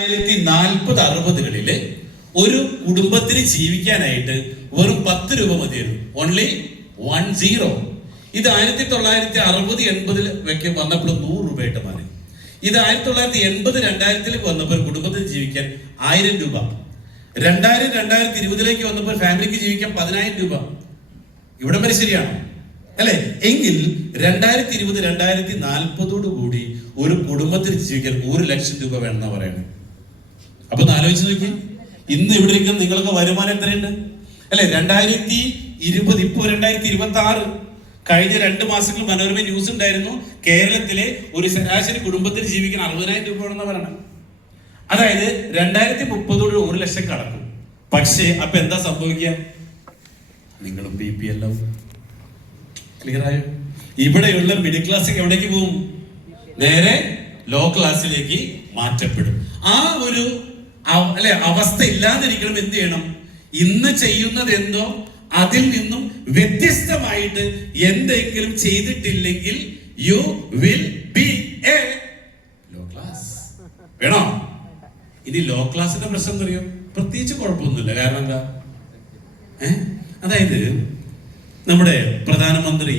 1940-60 ഒരു കുടുംബത്തിന് ജീവിക്കാനായിട്ട് വെറും 10 രൂപ മതിയായിരുന്നു. ഓൺലി 10. ഇത് 1960-80 വന്നപ്പോൾ 100 രൂപയായിട്ട് മാറി. ഇത് 1980-2000 വന്നപ്പോൾ ഒരു കുടുംബത്തിന് ജീവിക്കാൻ 1000 രൂപ. 2000-2020 വന്നപ്പോൾ ഫാമിലിക്ക് ജീവിക്കാൻ 10,000 രൂപ. ഇവിടം വരെ ശരിയാണോ? അല്ലെ? എങ്കിൽ 2020-2040 കൂടി ഒരു കുടുംബത്തിന് ജീവിക്കാൻ 1 ലക്ഷം രൂപ വേണമെന്നാ പറയണേ. അപ്പൊ ഒന്ന് ആലോചിച്ച് നോക്കി, ഇന്ന് ഇവിടെ ഇരിക്കുന്ന നിങ്ങൾക്ക് വരുമാനം എത്രയുണ്ട്? അല്ലെ? 2020, ഇപ്പോ 2026, കഴിഞ്ഞ 2 മാസങ്ങൾ മനോരമ ന്യൂസ് ഉണ്ടായിരുന്നു. കേരളത്തിലെ ഒരു ശരാശരി കുടുംബത്തിന് ജീവിക്കാൻ 60,000 രൂപ വേണമെന്ന് പറയണം. അതായത് 2030 1 ലക്ഷം കടക്കും. പക്ഷേ അപ്പൊ എന്താ സംഭവിക്കുക? നിങ്ങളും BPL ക്ലിയർ ആയോ? ഇവിടെയുള്ള മിഡിൽ ക്ലാസ് എവിടേക്ക് പോകും? നേരെ ലോ ക്ലാസ്സിലേക്ക് മാറ്റപ്പെടും. ആ ഒരു അവസ്ഥ ഇല്ലാതിരിക്കണം. എന്ത് ചെയ്യണം? ഇന്ന് ചെയ്യുന്നത് എന്തോ അതിൽ നിന്നും വ്യത്യസ്തമായിട്ട് എന്തെങ്കിലും ചെയ്തിട്ടില്ലെങ്കിൽ you will be a low class. വേണോ? ഇനി ലോ ക്ലാസിന്റെ പ്രശ്നം എന്തറിയോ? പ്രത്യേകിച്ച് കുഴപ്പമൊന്നുമില്ല. കാരണം എന്താ? അതായത് നമ്മുടെ പ്രധാനമന്ത്രി